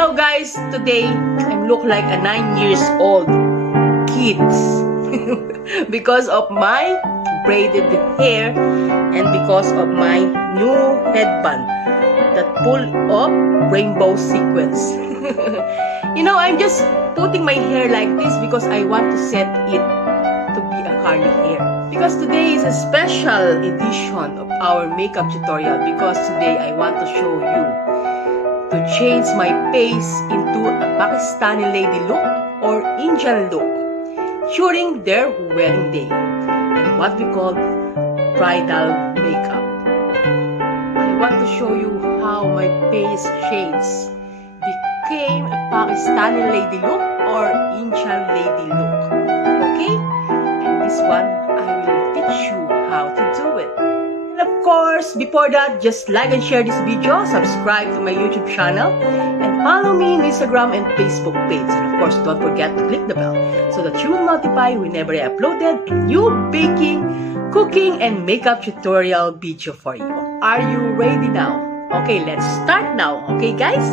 Guys, today I look like a 9 years old kids because of my braided hair and because of my new headband that full of rainbow sequins. I'm just putting my hair like this because I want to set it to be a curly hair. Because today is a special edition of our makeup tutorial because today I want to show you to change my face into a Pakistani lady look or Indian look during their wedding day and what we call bridal makeup. I want to show you how my face changed, became a Pakistani lady look or Indian lady look. Okay? And this one, I will teach you how to do it. And of course, before that, just like and share this video, subscribe to my YouTube channel, and follow me on Instagram and Facebook page. And of course, don't forget to click the bell so that you will notify whenever I uploaded a new baking, cooking, and makeup tutorial video for you. Are you ready now? Okay, let's start now. Okay, guys?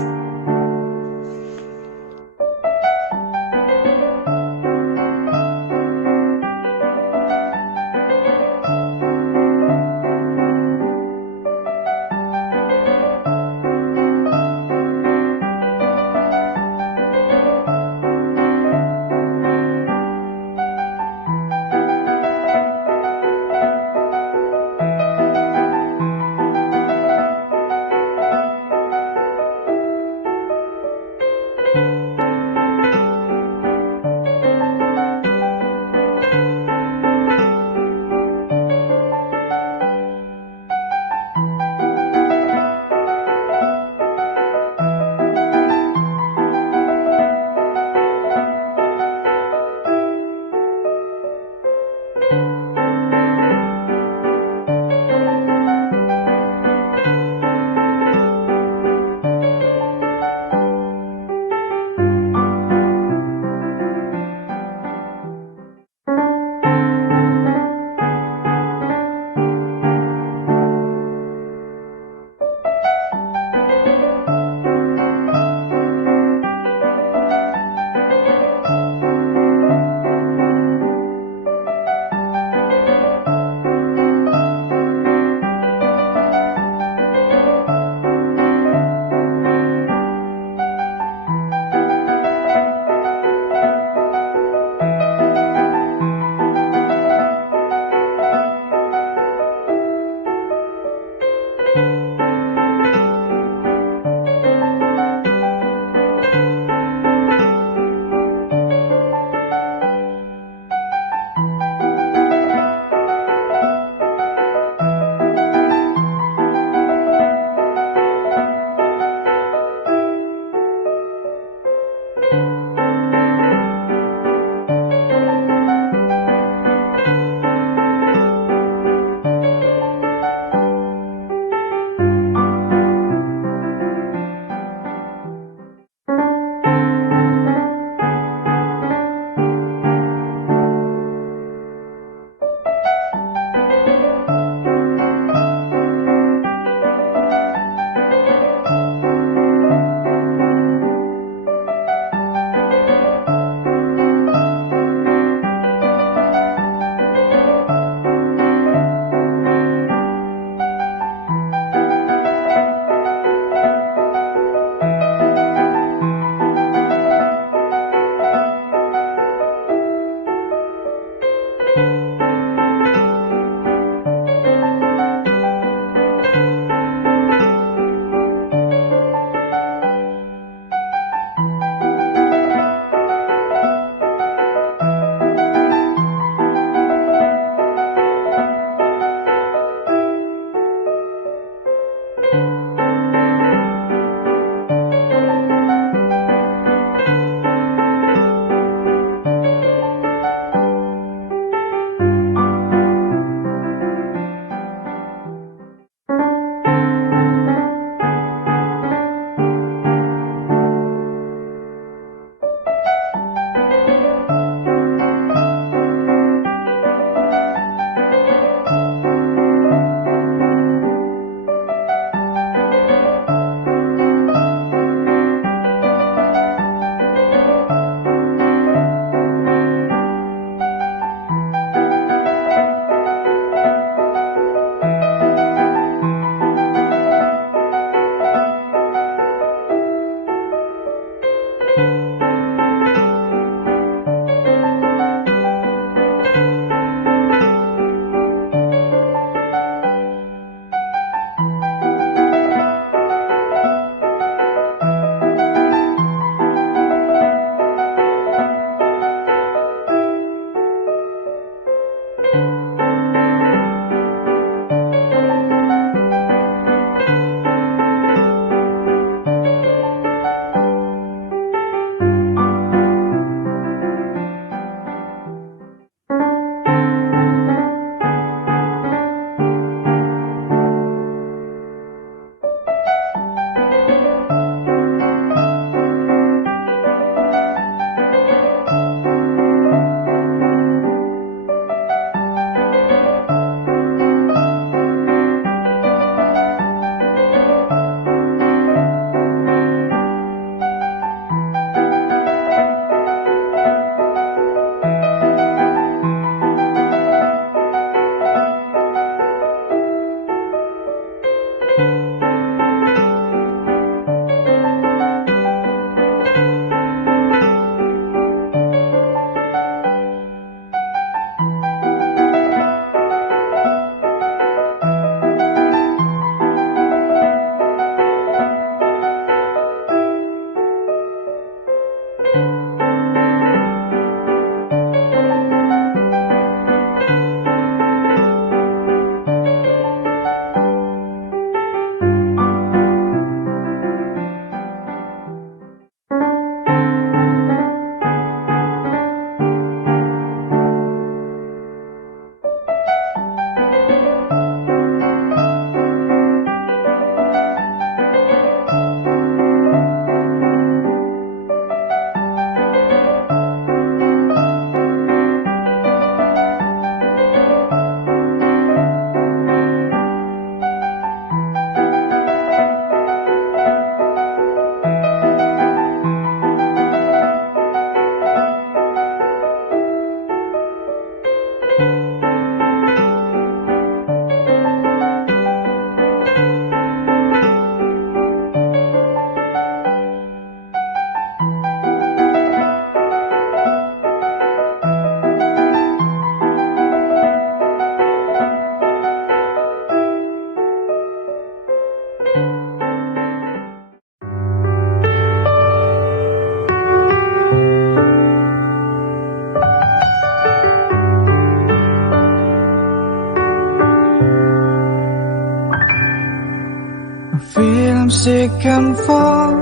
I feel I'm sick and fall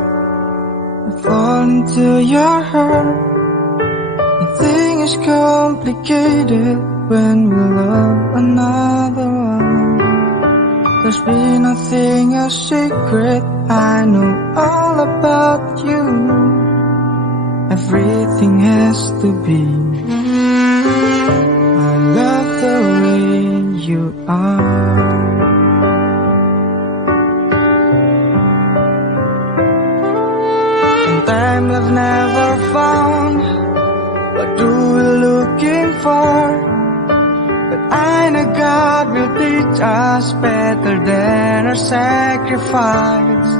into your heart. Nothing is complicated when we love another one. There's been nothing a secret, I know all about you. Everything has to be. I love the way you are. Sometimes I've never found what do we looking for, but I know God will teach us better than our sacrifice.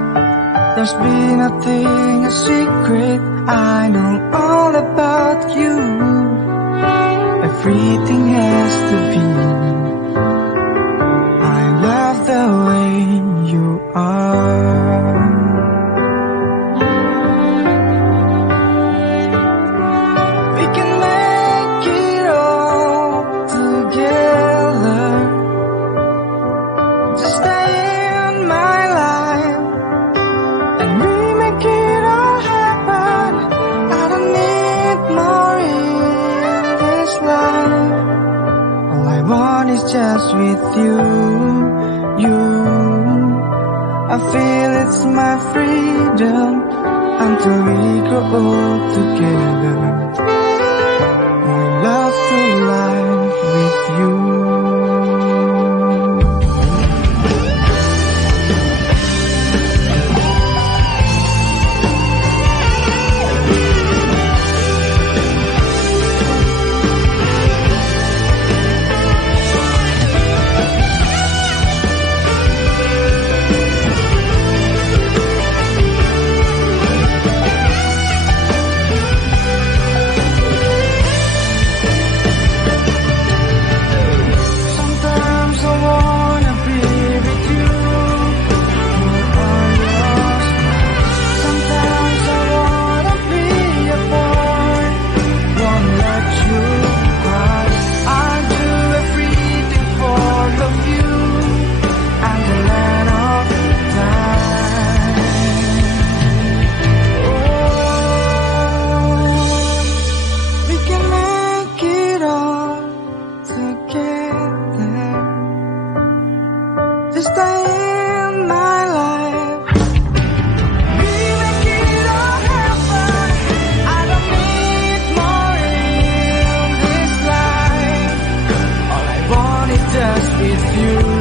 There's been nothing a secret, I know all about you. Everything has to be. I love the way you are. We can make it all together. Just stay in my life and we make it all happen. I don't need more in this life. All I want is just with you, you. I feel it's my freedom until we grow old together. I love to life with you. Just stay in my life. We make it all happen. I don't need more in this life. All I want is just with you.